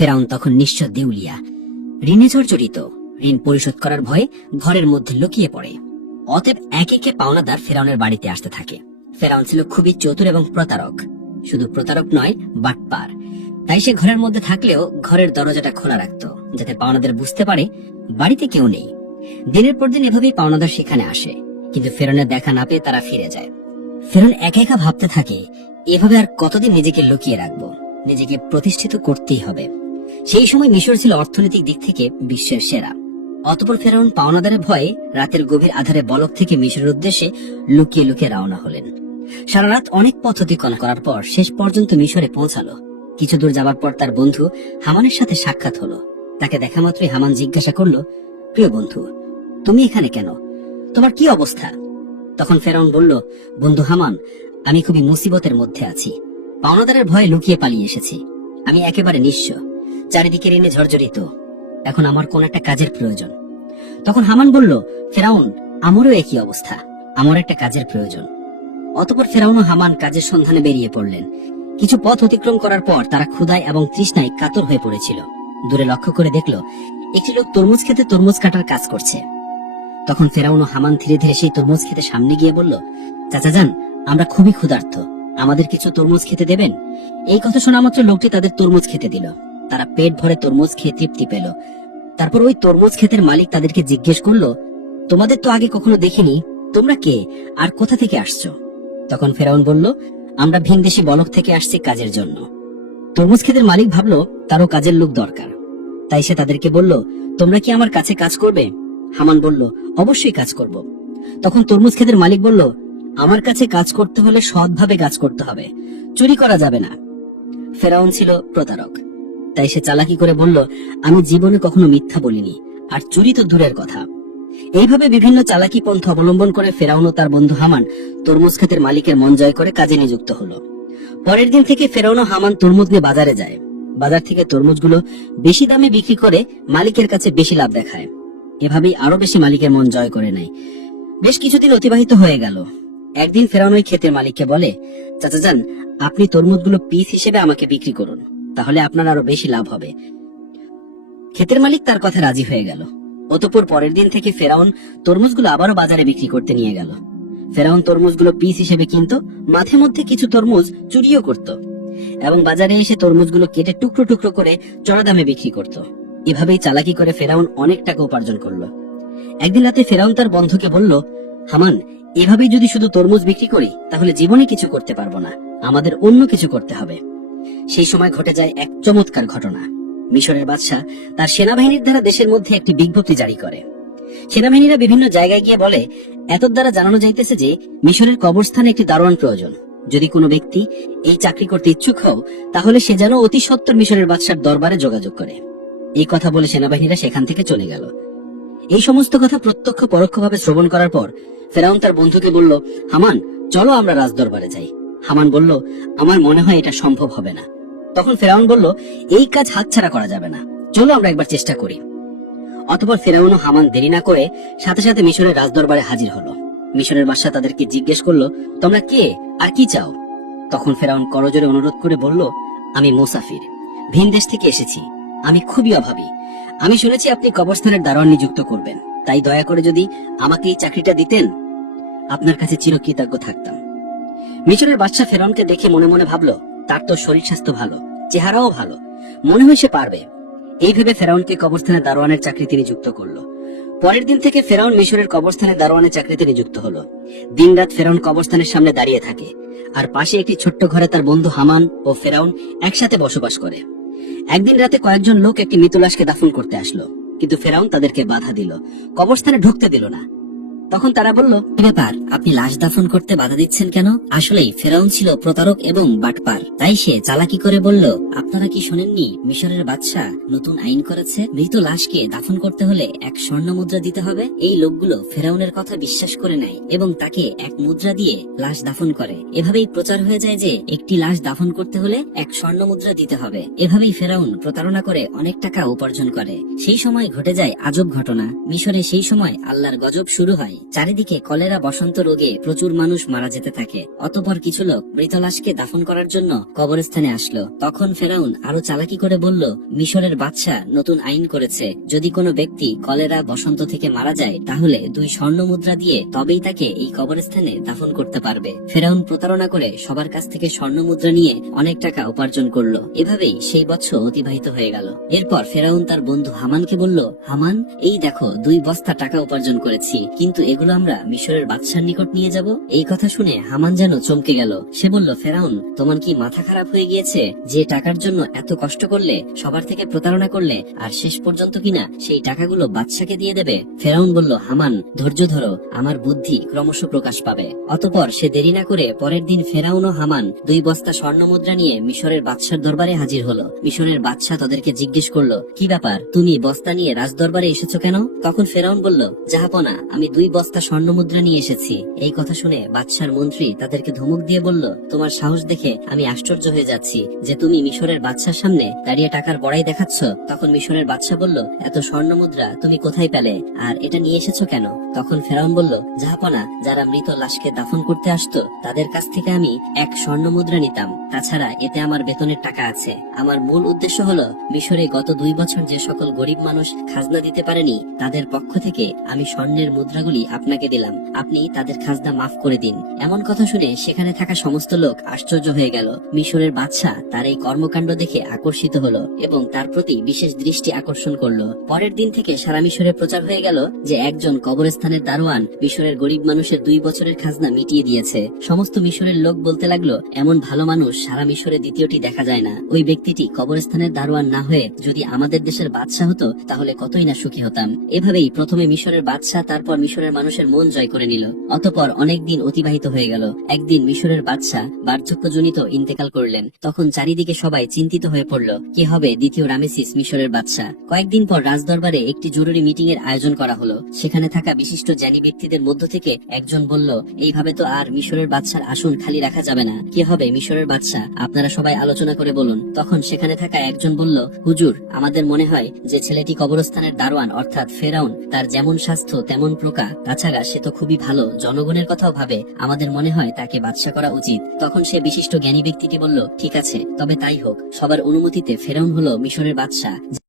ফেরাউন তখন নিঃস্ব দেউলিয়া, ঋণে জর্জরিত। ঋণ পরিশোধ করার ভয়ে ঘরের মধ্যে লুকিয়ে পড়ে। অতএব একে একে পাওনাদার ফেরাউনের বাড়িতে আসতে থাকে। ফেরাউন ছিল খুবই চতুর এবং প্রতারক। শুধু প্রতারক নয়, বাটপার। তাই সে ঘরের মধ্যে থাকলেও ঘরের দরজাটা খোলা রাখত, যাতে পাওনাদার বুঝতে পারে বাড়িতে কেউ নেই। দিনের পর দিন এভাবেই পাওনাদার সেখানে আসে, কিন্তু ফেরাউনের দেখা না পেয়ে তারা ফিরে যায়। ফেরাউন একা একা ভাবতে থাকে, এভাবে আর কতদিন নিজেকে লুকিয়ে রাখবো, নিজেকে প্রতিষ্ঠিত করতেই হবে। সেই সময় মিশর ছিল অর্থনৈতিক দিক থেকে বিশ্বের সেরা। অতঃপর ফেরাউন পাওনাদারের ভয়ে রাতের গভীর আধারে বলক থেকে মিশরের উদ্দেশ্যে লুকিয়ে লুকিয়ে রওনা হলেন। সারা রাত অনেক পথ অতিক্রম করার পর শেষ পর্যন্ত মিশরে পৌঁছালো। কিছু দূর যাবার পর তার বন্ধু হামানের সাথে সাক্ষাৎ হলো। তাকে দেখা মাত্রই হামান জিজ্ঞাসা করলো, প্রিয় বন্ধু, তুমি এখানে কেন? তোমার কি অবস্থা? তখন ফেরাউন বলল, বন্ধু হামান, আমি খুবই মুসিবতের মধ্যে আছি। পাওনাদারের ভয়ে লুকিয়ে পালিয়ে এসেছি। আমি একেবারে নিঃস্ব, চারিদিকে ঋণে ঝরঝরিত। এখন আমার কোন একটা কাজের প্রয়োজন। তখন হামান বলল, ফেরাউন, আমারও একই অবস্থা, আমার একটা কাজের প্রয়োজন। অতঃপর ফেরাউন ও হামান কাজের সন্ধানে বেরিয়ে পড়লেন। কিছু পথ অতিক্রম করার পর তারা ক্ষুধায় এবং তৃষ্ণায় কাতর হয়ে পড়েছিল। দূরে লক্ষ্য করে দেখল একটি লোক তরমুজ খেতে তরমুজ কাটার কাজ করছে। তখন ফেরাউন ও হামান ধীরে ধীরে সেই তরমুজ খেতে সামনে গিয়ে বলল, চাচা যান, আমরা খুবই ক্ষুধার্ত, আমাদের কিছু তরমুজ খেতে দেবেন? এই কথা শোনা মাত্র লোকটি তাদের তরমুজ খেতে দিল। তারা পেট ভরে তরমুজ খেয়ে তৃপ্তি পেল। তারপর ওই তরমুজ ক্ষেতের মালিক তাদেরকে জিজ্ঞেস করলো, তোমাদের তো আগে কখনো দেখিনি, তোমরা কে আর কোথা থেকে আসছো? তখন ফেরাউন বলল, আমরা ভিনদেশী বলক থেকে আসছি কাজের জন্য। তরমুজ ক্ষেতের মালিক ভাবলো তারও কাজের লোক দরকার, তাই সে তাদেরকে বলল, তোমরা কি আমার কাছে কাজ করবে? হামান বলল, অবশ্যই কাজ করব। তখন তরমুজ ক্ষেতের মালিক বলল, আমার কাছে কাজ করতে হলে সৎভাবে কাজ করতে হবে, চুরি করা যাবে না। ফেরাউন ছিল প্রতারক, তাই সে চালাকি করে বলল, আমি জীবনে কখনো মিথ্যা বলিনি, আর চুরি তো দূরের কথা। এইভাবে বিভিন্ন চালাকি পন্থা অবলম্বন করে ফেরাউন ও তার বন্ধু হামান তরমুজ ক্ষেতের মালিকের মন জয় করে কাজে নিযুক্ত হলো। পরের দিন থেকে ফেরাউন ও হামান তরমুজ নিয়ে বাজারে যায়। বাজার থেকে তরমুজগুলো বেশি দামে বিক্রি করে মালিকের কাছে বেশি লাভ দেখায়। এভাবেই আরো বেশি মালিকের মন জয় করে নেয়। বেশ কিছুদিন অতিবাহিত হয়ে গেল। একদিন ফেরাউন ওই ক্ষেতের মালিককে বলে, চাচা যান, আপনি তরমুজগুলো পিস হিসেবে আমাকে বিক্রি করুন, তাহলে আপনার আরো বেশি লাভ হবে। ক্ষেতের মালিক তার কথা রাজি হয়ে গেল। অতঃপর পরের দিন থেকে ফেরাউন তরমুজগুলো আবারও বাজারে বিক্রি করতে নিয়ে গেল। ফেরাউন তরমুজগুলো পিস হিসেবে কিনত, মাঝে মধ্যে কিছু তরমুজ চুরিও করত এবং বাজারে এসে তরমুজগুলো কেটে টুকরো টুকরো করে চড়া দামে বিক্রি করত। এভাবেই চালাকি করে ফেরাউন অনেক টাকা উপার্জন করলো। একদিন রাতে ফেরাউন তার বন্ধুকে বলল, হামান, এভাবেই যদি শুধু তরমুজ বিক্রি করি তাহলে জীবনে কিছু করতে পারবো না, আমাদের অন্য কিছু করতে হবে। সেই সময় ঘটে যায় এক চমৎকার ঘটনা। মিশরের বাদশাহ তার সেনাবাহিনীর দ্বারা দেশের মধ্যে একটি বিজ্ঞপ্তি জারি করে। সেনাবাহিনীরা বিভিন্ন জায়গায় গিয়ে বলে, এত দ্বারা জানানো যাইতেছে যে মিশরের কবরস্থানে একটি দারোয়ান প্রয়োজন। যদি কোনো ব্যক্তি এই চাকরি করতে ইচ্ছুক হও, তাহলে সে যেন অতি সত্বর মিশরের বাদশার দরবারে যোগাযোগ করে। এই কথা বলে সেনাবাহিনীরা সেখান থেকে চলে গেল। এই সমস্ত কথা প্রত্যক্ষ পরোক্ষভাবে শ্রবণ করার পর ফেরাউন তার বন্ধুকে বলল, হামান, চলো আমরা রাজদরবারে যাই। হামান বলল, আমার মনে হয় এটা সম্ভব হবে না। তখন ফেরাউন বলল, এই কাজ হাতছাড়া করা যাবে না, চলো আমরা একবার চেষ্টা করি। অতঃপর ফেরাউন ও হামান দেরি না করে সাথে সাথে মিশরের রাজদরবারে হাজির হলো। মিশরের বাদশা তাদেরকে জিজ্ঞেস করলো, তোমরা কে আর কি চাও? তখন ফেরাউন করজোরে অনুরোধ করে বলল, আমি মুসাফির, ভিন দেশ থেকে এসেছি, আমি খুবই অভাবী। আমি শুনেছি আপনি কবরস্থানের দারোয়ান নিযুক্ত করবেন, তাই দয়া করে যদি আমাকে এই চাকরিটা দিতেন, আপনার কাছে চিরকৃতজ্ঞ থাকতাম। মিশরের বাদশা ফেরাউনকে দেখে মনে মনে ভাবলো, তার তো শরীর স্বাস্থ্য ভালো, চেহারাও ভালো, মনে হয় সে পারবে। এই ভেবে ফেরাউনকে কবরস্থানের দারোয়ানের চাকরিতে নিযুক্ত করলো। পরের দিন থেকে ফেরাউন মিশরের কবরস্থানের দারোয়ানের চাকরিতে নিযুক্ত হলো। দিন রাত ফেরাউন কবরস্থানের সামনে দাঁড়িয়ে থাকে, আর পাশে একটি ছোট্ট ঘরে তার বন্ধু হামান ও ফেরাউন একসাথে বসবাস করে। একদিন রাতে কয়েকজন লোক একটি মৃত লাশকে দাফন করতে আসলো, কিন্তু ফেরাউন তাদেরকে বাধা দিল, কবরস্থানে ঢুকতে দিল না। তখন তারা বলল, কি ব্যাপার, আপনি লাশ দাফন করতে বাধা দিচ্ছেন কেন? আসলেই ফেরাউন ছিল প্রতারক এবং বাটপার, তাই সে চালাকি করে বলল, আপনারা কি শোনেননি মিশরের বাদশা নতুন আইন করেছে, মৃত লাশকে দাফন করতে হলে এক স্বর্ণ মুদ্রা দিতে হবে। এই লোকগুলো ফেরাউনের কথা বিশ্বাস করে নেয় এবং তাকে এক মুদ্রা দিয়ে লাশ দাফন করে। এভাবেই প্রচার হয়ে যায় যে একটি লাশ দাফন করতে হলে এক স্বর্ণ মুদ্রা দিতে হবে। এভাবেই ফেরাউন প্রতারণা করে অনেক টাকা উপার্জন করে। সেই সময় ঘটে যায় আজব ঘটনা। মিশরে সেই সময় আল্লাহর গজব শুরু হয়। চারিদিকে কলেরা বসন্ত রোগে প্রচুর মানুষ মারা যেতে থাকে। অতঃপর কিছু লোক মৃত লাশকে দাফন করার জন্য কবরস্থানে আসলো। তখন ফেরাউন আরো চালাকি করে বলল, মিশরের বাদশা নতুন আইন করেছে, যদি কোনো ব্যক্তি কলেরা বসন্ত থেকে মারা যায় তাহলে 2 স্বর্ণ মুদ্রা দিয়ে তবেই তাকে এই কবরস্থানে দাফন করতে পারবে। ফেরাউন প্রতারণা করে সবার কাছ থেকে স্বর্ণ মুদ্রা নিয়ে অনেক টাকা উপার্জন করলো। এভাবেই সেই বছর অতিবাহিত হয়ে গেল। এরপর ফেরাউন তার বন্ধু হামানকে বলল, হামান, এই দেখো 2 বস্তা টাকা উপার্জন করেছি, কিন্তু এগুলো আমরা মিশরের বাদশার নিকট নিয়ে যাব। এই কথা শুনে হামান যেন চমকে গেল। সে বলল, ফেরাউন, তোমার কি মাথা খারাপ হয়ে গিয়েছে? যে টাকার জন্য এত কষ্ট করলে, সবার থেকে প্রতারণা করলে, আর শেষ পর্যন্ত কিনা সেই টাকাগুলো বাদশাকে দিয়ে দেবে? ফেরাউন বলল, হামান, ধৈর্য ধরো, আমার বুদ্ধি ক্রমশ প্রকাশ পাবে। অতঃপর সে দেরি না করে পরের দিন ফেরাউন ও হামান 2 বস্তা স্বর্ণ মুদ্রা নিয়ে মিশরের বাদশার দরবারে হাজির হলো। মিশরের বাদশা তাদেরকে জিজ্ঞেস করলো, কি ব্যাপার, তুমি বস্তা নিয়ে রাজদরবারে এসেছো কেন? তখন ফেরাউন বলল, জাহাপনা, আমি 2 বস্তা স্বর্ণ মুদ্রা নিয়ে এসেছি। এই কথা শুনে বাদশার মন্ত্রী তাদেরকে ধমক দিয়ে বলল, তোমার সাহস দেখে আমি আশ্চর্য হয়ে যাচ্ছি যে তুমি মিশরের বাদশার সামনে দাঁড়িয়ে টাকার বড়াই দেখাচ্ছ। তখন মিশরের বাদশা বলল, এত স্বর্ণ মুদ্রা তুমি কোথায় পেলে, আর এটা নিয়ে এসেছো কেন? তখন ফেরাউন বলল, জাহাপনা, যারা মৃত লাশকে দাফন করতে আসতো তাদের কাছ থেকে আমি 1 স্বর্ণ মুদ্রা নিতাম। তাছাড়া এতে আমার বেতনের টাকা আছে। আমার মূল উদ্দেশ্য হলো মিশরে গত 2 বছর যে সকল গরিব মানুষ খাজনা দিতে পারেনি তাদের পক্ষ থেকে আমি স্বর্ণের মুদ্রাগুলি আপনাকে দিলাম, আপনি তাদের খাজনা মাফ করে দিন। এমন কথা শুনে সেখানে থাকা সমস্ত লোক আশ্চর্য হয়ে গেল। মিশরের বাদশা তার এই কর্মকাণ্ড দেখে আকর্ষিত হলো এবং তার প্রতি বিশেষ দৃষ্টি আকর্ষণ করলো। পরের দিন থেকে সারা মিশরে প্রচার হয়ে গেল যে একজন কবরস্থানের দারোয়ান মিশরের গরিব মানুষের 2 বছরের খাজনা মিটিয়ে দিয়েছে। সমস্ত মিশরের লোক বলতে লাগলো, এমন ভালো মানুষ সারা মিশরে দ্বিতীয়টি দেখা যায় না। ওই ব্যক্তিটি কবরস্থানের দারোয়ান না হয়ে যদি আমাদের দেশের বাদশা হতো তাহলে কতই না সুখী হতাম। এভাবেই প্রথমে মিশরের বাদশা, তারপর মিশরের মানুষের মন জয় করে নিল। অতঃপর অনেক দিন অতিবাহিত হয়ে গেল। একদিন মিশরের বাদশা বার্ধক্যজনিত ইন্তেকাল করলেন। তখন চারিদিকে সবাই চিন্তিত হয়ে পড়ল, কি হবে দ্বিতীয় রামেসিস মিশরের বাদশা। কয়েকদিন পর রাজদরবারে একটি জরুরি মিটিং এর আয়োজন করা হলো। সেখানে থাকা বিশিষ্ট জ্ঞানী ব্যক্তিদের মধ্য থেকে একজন বলল, এইভাবে তো আর মিশরের বাদশার আসন খালি রাখা যাবে না। কি হবে মিশরের বাদশা, আপনারা সবাই আলোচনা করে বলুন। তখন সেখানে থাকা একজন বলল, হুজুর, আমাদের মনে হয় যে ছেলেটি কবরস্থানের দারোয়ান অর্থাৎ ফেরাউন, তার যেমন স্বাস্থ্য তেমন প্রকা, তাছাড়া সে তো খুবই ভালো, জনগণের কথাও ভাবে, আমাদের মনে হয় তাকে বাদশা করা উচিত। তখন সে বিশিষ্ট জ্ঞানী ব্যক্তিটি বলল, ঠিক আছে, তবে তাই হোক। সবার অনুমতিতে ফেরাউন হলো মিশরের বাদশা।